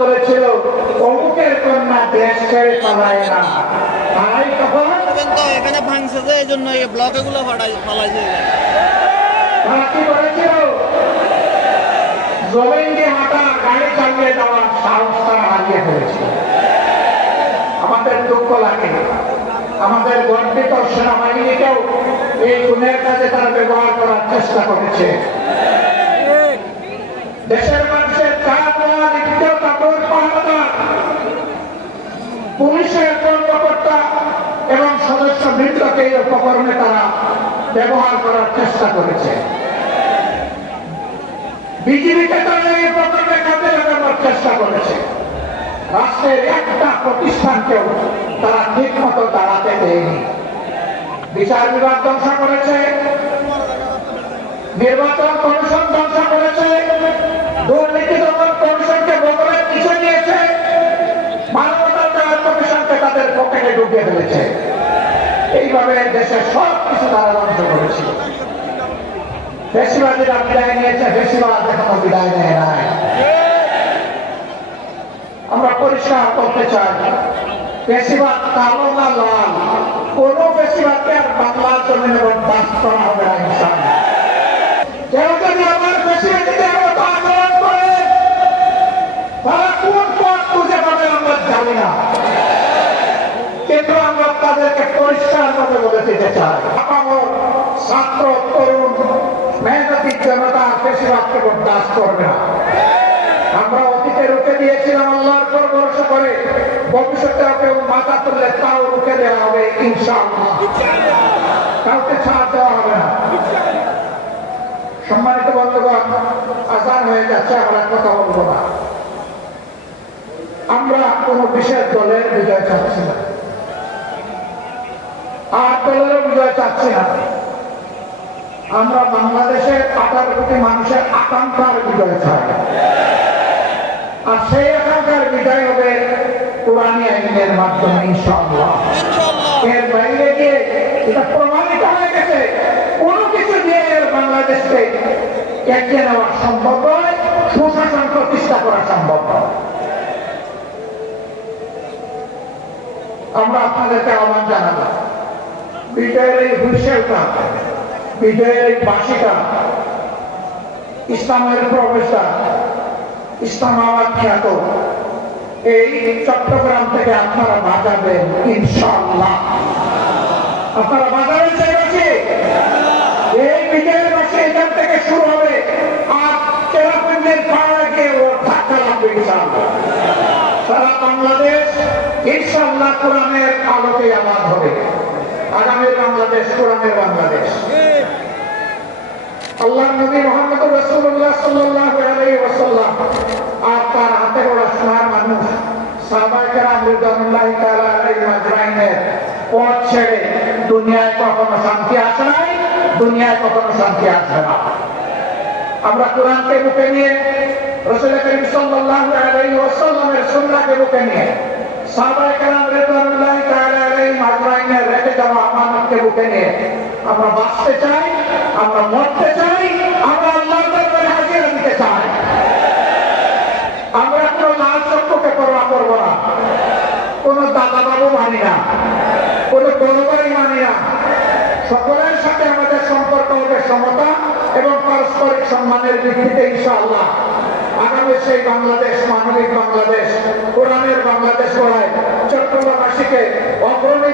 করেছিল অমুকের কন্যা দেশ ছেড়ে পালায় না। তাই তখন এখানে ভাঙছে যে এই জন্য ব্লকে গুলো পালাইছে হাঁটা গাড়ি চালিয়ে যাওয়ার সাহস তারা হারিয়ে ফেলেছে আমাদের দুঃখ লাগে। আমাদের গর্বিত সেনাবাহিনীকেও এই গুণের কাজে তারা ব্যবহার করার চেষ্টা করেছে। দেশের পুলিশের কর্মকর্তা এবং সদস্য এই উপকরণে তারা ব্যবহার করার চেষ্টা করেছে। বিজেপিকে তারা এই উপকরণে কাজে লাগানোর চেষ্টা করেছে। রাষ্ট্রের একটা প্রতিষ্ঠানকেও তারা ঠিক মতো দাঁড়াতে দেয়নি। বিচার বিভাগ ধ্বংস করেছে, নির্বাচন কমিশন ধ্বংস করেছে, দুর্নীতি পকেটে ফেলেছে। এইভাবে দেশের সব কিছু তারা ধ্বংস করেছিল বিদায় নিয়েছে এখনও বিদায় নেয় নাই। আমরা পরিষ্কার করতে চাই, বেশিরভাগ কালো না লাল, কোন বেশিরভাগকে আর বাংলার জন্য বাস করা হবে না ইনশাআল্লাহ কেউ যদি আমার বেশিরভাগীদের মতো আন্দোলন করে তারা কোন পথ খুঁজে পাবে আমরা জানি না কিন্তু আমরা তাদেরকে পরিষ্কার আমরা অতীতে সম্মানিত বন্ধুগণ আসান হয়ে যাচ্ছে, আমরা কথা বলব না। আমরা কোন বিশেষ দলের বিজয় চাচ্ছি না। আর দলেরও বিজয় চাচ্ছি না। আমরা বাংলাদেশের আঠারো কোটি মানুষের আকাঙ্ক্ষার বিজয় চাই। আর সেই আকাঙ্ক্ষার বিজয় হবে কোরআনী আইনের মাধ্যমে ইনশাআল্লাহ। এর বাইরে গিয়ে এটা প্রমাণিত হয়ে গেছে কোনো কিছু দিয়ে বাংলাদেশকে এগিয়ে নেওয়া সম্ভব নয় সুশাসন প্রতিষ্ঠা করা সম্ভব নয়। আমরা আপনাদেরকে আহ্বান জানাব। বিজয়ের এই হুইসেলটা বিজয়ের বাসিটা ইসলামের প্রবেশটা ইসলামাবাদ খ্যাত। এই চট্টগ্রাম থেকে আপনারা বাজাবেন, ইনশাআল্লাহ। আপনারা বাজাবেন সেই এই বিজয়ের বাসি এখান থেকে শুরু হবে। আর চেরাপুঞ্জের পাড়ায় গিয়ে ও ধাক্কা লাগবে ইনশাআল্লাহ। সারা বাংলাদেশ ইনশাআল্লাহ কোরআনের আলোকে আবাদ হবে। আগামী বাংলাদেশ, কোরআনের বাংলাদেশ। আল্লাহ নবী মোহাম্মদ রাসূলুল্লাহ সাল্লাল্লাহু আলাইহি ওয়াসাল্লাম আর তার হাতে গড়া সোনার মানুষ সাহাবায়ে কেরাম রিদওয়ানুল্লাহি তাআলা আলাইহিম আজমাইনের পথ ছেড়ে দুনিয়ায় কখনো শান্তি আসে নাই, দুনিয়ায় কখনো শান্তি আসবে না। আমরা কোরআনকে বুকে নিয়ে, রাসূল করিম সাল্লাল্লাহু আলাইহি ওয়াসাল্লামের সুন্নাহকে বুকে নিয়ে সাহাবায়ে কেরাম রিদওয়ানুল্লাহি তাআলা আলাইহিম আজমাইনের রেখে যাওয়া আমানতকে আমরা বাঁচতে চাই, আমরা মরতে চাই, আমরা আল্লাহর দরবারে হাজিরা দিতে চাই। আমরা কোনো লাল চক্ষুকে পরোয়া করব না, কোনো দাদা বাবু মানি না, কোনো বড়বাড়ি মানি না। সকলের সাথে আমাদের সম্পর্ক হবে সমতা এবং পারস্পরিক সম্মানের ভিত্তিতে ইনশাআল্লাহ। আগামী সেই বাংলাদেশ, মানবিক বাংলাদেশ, কোরআনের বাংলাদেশ গড়ায় চট্টগ্রামবাসীকে অগ্রণী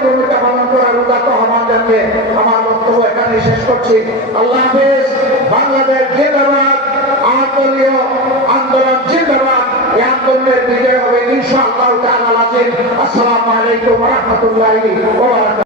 জানিয়ে আমার বক্তব্য এখানে শেষ করছি। আল্লাহ হাফেজ, বাংলাদেশ জিন্দাবাদ আন্দোলনীয় আন্দোলন জিন্দাবাদ। এই আন্দোলনের বিজয় হবে ইনশাআল্লাহ তাআলা আসসালামু আলাইকুম ওয়া